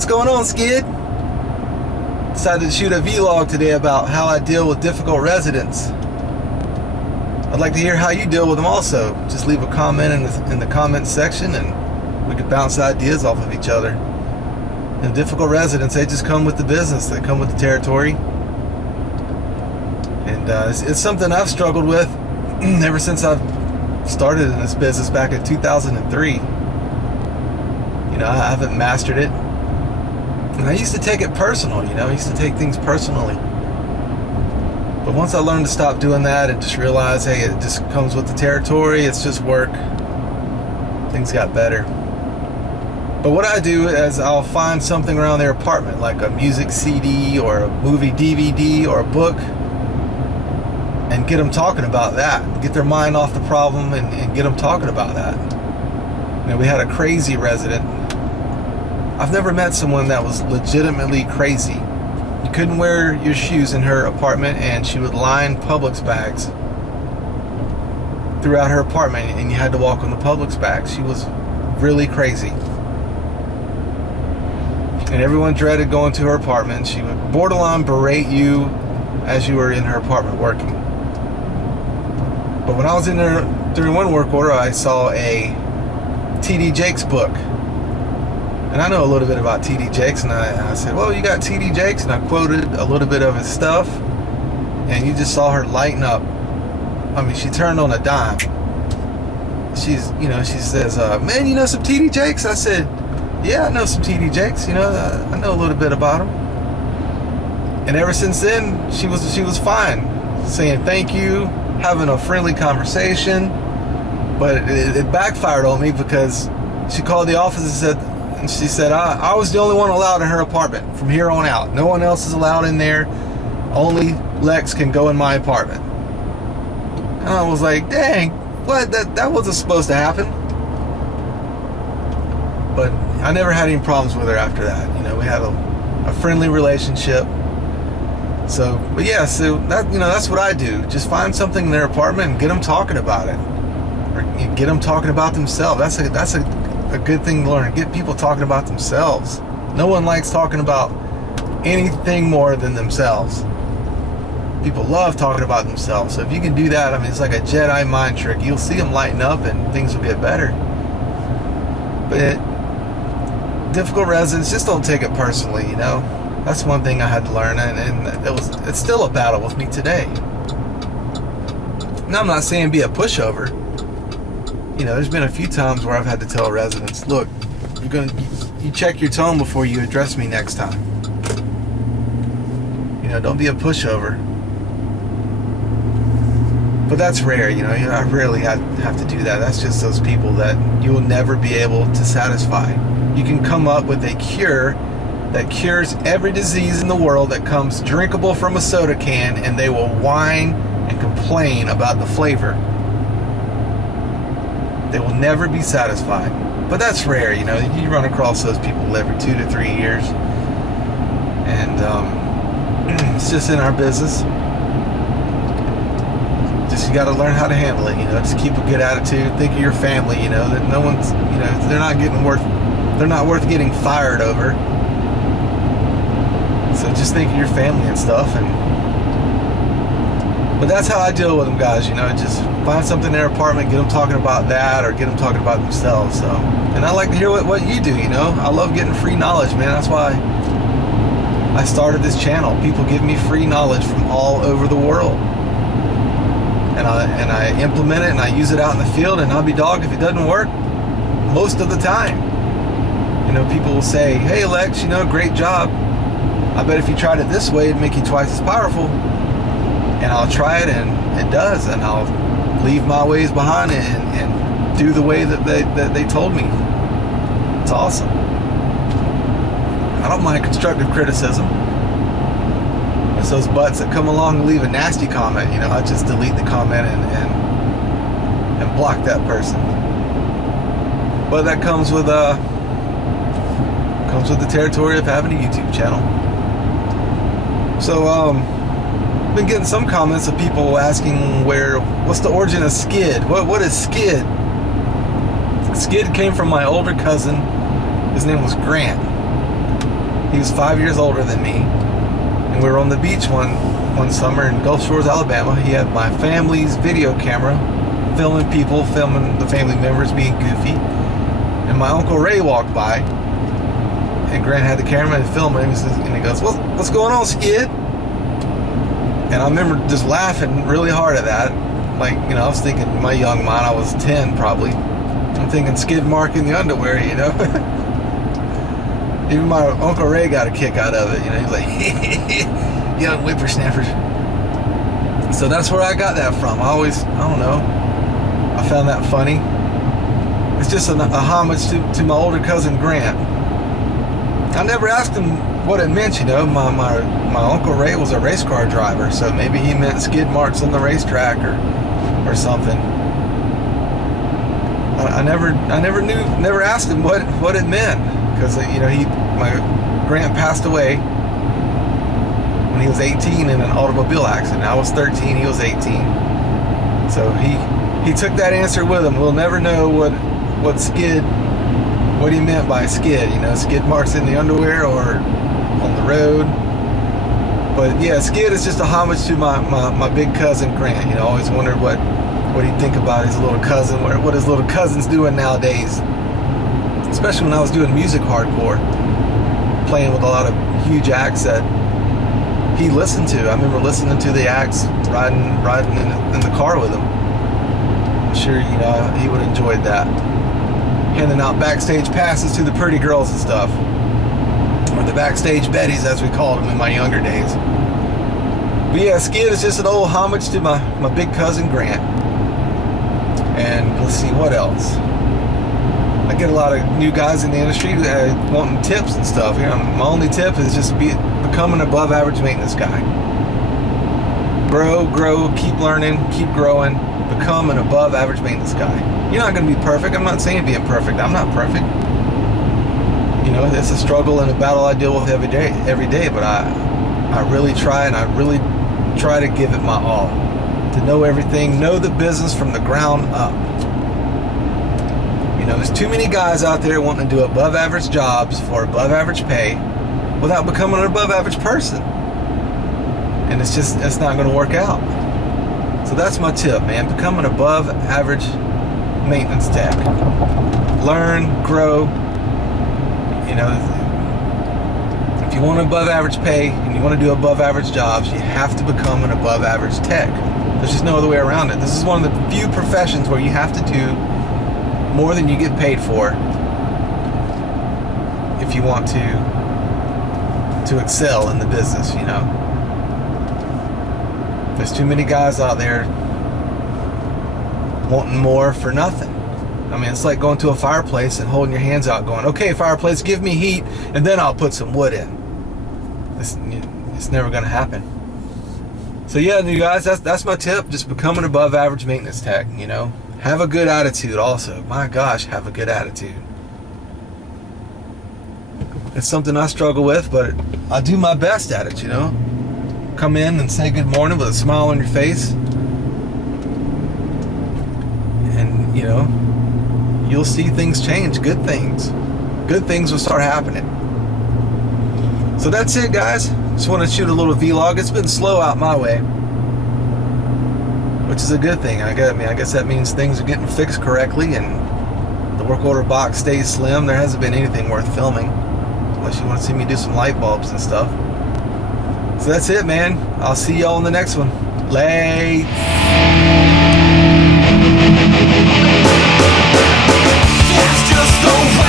What's going on, Skid? Decided to shoot a vlog today about how I deal with difficult residents. I'd like to hear how you deal with them also. Just leave a comment in the comment section and we could bounce ideas off of each other. And difficult residents, they just come with the business. They come with the territory. And it's something I've struggled with ever since I've started in this business back in 2003. I haven't mastered it. And I used to take it personal, I used to take things personally. But once I learned to stop doing that and just realize, hey, it just comes with the territory, it's just work, things got better. But what I do is I'll find something around their apartment, like a music CD or a movie DVD or a book, and get them talking about that. Get their mind off the problem and get them talking about that. We had a crazy resident. I've never met someone that was legitimately crazy. You couldn't wear your shoes in her apartment, and she would line Publix bags throughout her apartment, and you had to walk on the Publix bags. She was really crazy. And everyone dreaded going to her apartment. She would borderline berate you as you were in her apartment working. But when I was in there during one work order, I saw a T.D. Jakes book. And I know a little bit about T.D. Jakes, and I said, well, you got T.D. Jakes? And I quoted a little bit of his stuff, and you just saw her lighten up. I mean, she turned on a dime. She says, man, you know some T.D. Jakes? I said, yeah, I know some T.D. Jakes, I know a little bit about him. And ever since then, she was fine, saying thank you, having a friendly conversation. But it backfired on me because she called the office and she said, I was the only one allowed in her apartment from here on out. No one else is allowed in there. Only Lex can go in my apartment. And I was like, dang, what? That wasn't supposed to happen. But I never had any problems with her after that. We had a friendly relationship. So that's what I do. Just find something in their apartment and get them talking about it. Or get them talking about themselves. That's a good thing to learn. Get people talking about themselves. No one likes talking about anything more than themselves. People love talking about themselves. So if you can do that, it's like a Jedi mind trick. You'll see them lighten up and things will get better. But difficult residents, just don't take it personally, That's one thing I had to learn, and it's still a battle with me today. Now, I'm not saying be a pushover. There's been a few times where I've had to tell residents, look, you check your tone before you address me next time. Don't be a pushover. But that's rare, I rarely have to do that. That's just those people that you will never be able to satisfy. You can come up with a cure that cures every disease in the world that comes drinkable from a soda can, and they will whine and complain about the flavor. They will never be satisfied. But that's rare, you run across those people every 2 to 3 years. And it's just in our business. Just you got to learn how to handle it, just keep a good attitude, think of your family, that no one's, they're not worth getting fired over. So just think of your family and stuff. But that's how I deal with them, guys. Just find something in their apartment, get them talking about that, or get them talking about themselves. So, and I like to hear what you do. I love getting free knowledge, man. That's why I started this channel. People give me free knowledge from all over the world, and I implement it and I use it out in the field. And I'll be dogged if it doesn't work most of the time. People will say, "Hey, Lex, great job. I bet if you tried it this way, it'd make you twice as powerful." And I'll try it, and it does, and I'll leave my ways behind and do the way that they told me. It's awesome. I don't mind constructive criticism. It's those butts that come along and leave a nasty comment. I just delete the comment and block that person. But that comes with the territory of having a YouTube channel. So I've been getting some comments of people asking what's the origin of Skid? What is Skid? Skid came from my older cousin. His name was Grant. He was 5 years older than me. And we were on the beach one summer in Gulf Shores, Alabama. He had my family's video camera, filming the family members being goofy. And my Uncle Ray walked by, and Grant had the camera and filming him, and he goes, what's going on, Skid? And I remember just laughing really hard at that. Like, you know, I was thinking, in my young mind, I was 10 probably. I'm thinking skid mark in the underwear, you know. Even my Uncle Ray got a kick out of it, you know. He's like, young whippersnappers. So that's where I got that from. I don't know, I found that funny. It's just a homage to my older cousin Grant. I never asked him what it meant, you know. My Uncle Ray was a race car driver, so maybe he meant skid marks on the racetrack or something. I never asked him what it meant, because you know my Grant passed away when he was 18 in an automobile accident. I was 13, he was 18. So he took that answer with him. We'll never know what he meant by skid, you know, skid marks in the underwear or on the road. But yeah, skid is just a homage to my big cousin Grant. You know, I always wondered what he'd think about his little cousin, what his little cousin's doing nowadays. Especially when I was doing music hardcore, playing with a lot of huge acts that he listened to. I remember listening to the acts, riding in the car with him. I'm sure, you know, he would have enjoyed that. Handing out backstage passes to the pretty girls and stuff. Or the backstage betties, as we called them in my younger days. But yeah, skid is just an old homage to my big cousin Grant. And let's see, what else? I get a lot of new guys in the industry wanting tips and stuff. You know, my only tip is just become an above average maintenance guy. Grow, keep learning, keep growing. Become an above average maintenance guy. You're not going to be perfect. I'm not saying being perfect. I'm not perfect. You know, it's a struggle and a battle I deal with every day, but I really try, and I really try to give it my all. To know everything, know the business from the ground up. You know, there's too many guys out there wanting to do above average jobs for above average pay without becoming an above average person. And it's not going to work out. So that's my tip, man. Become an above average maintenance tech. Learn, grow. You know, if you want above average pay and you want to do above average jobs, you have to become an above average tech. There's just no other way around it. This is one of the few professions where you have to do more than you get paid for if you want to excel in the business, you know. There's too many guys out there wanting more for nothing. I mean, it's like going to a fireplace and holding your hands out going, okay, fireplace, give me heat, and then I'll put some wood in. It's never going to happen. So yeah, you guys, that's my tip. Just become an above average maintenance tech, you know. Have a good attitude also. My gosh, have a good attitude. It's something I struggle with, but I do my best at it, you know. Come in and say good morning with a smile on your face. And, you know, you'll see things change. Good things. Good things will start happening. So that's it, guys. Just want to shoot a little vlog. It's been slow out my way, which is a good thing. I guess that means things are getting fixed correctly and the work order box stays slim. There hasn't been anything worth filming, unless you want to see me do some light bulbs and stuff. So that's it, man. I'll see y'all in the next one. Late. It's just over.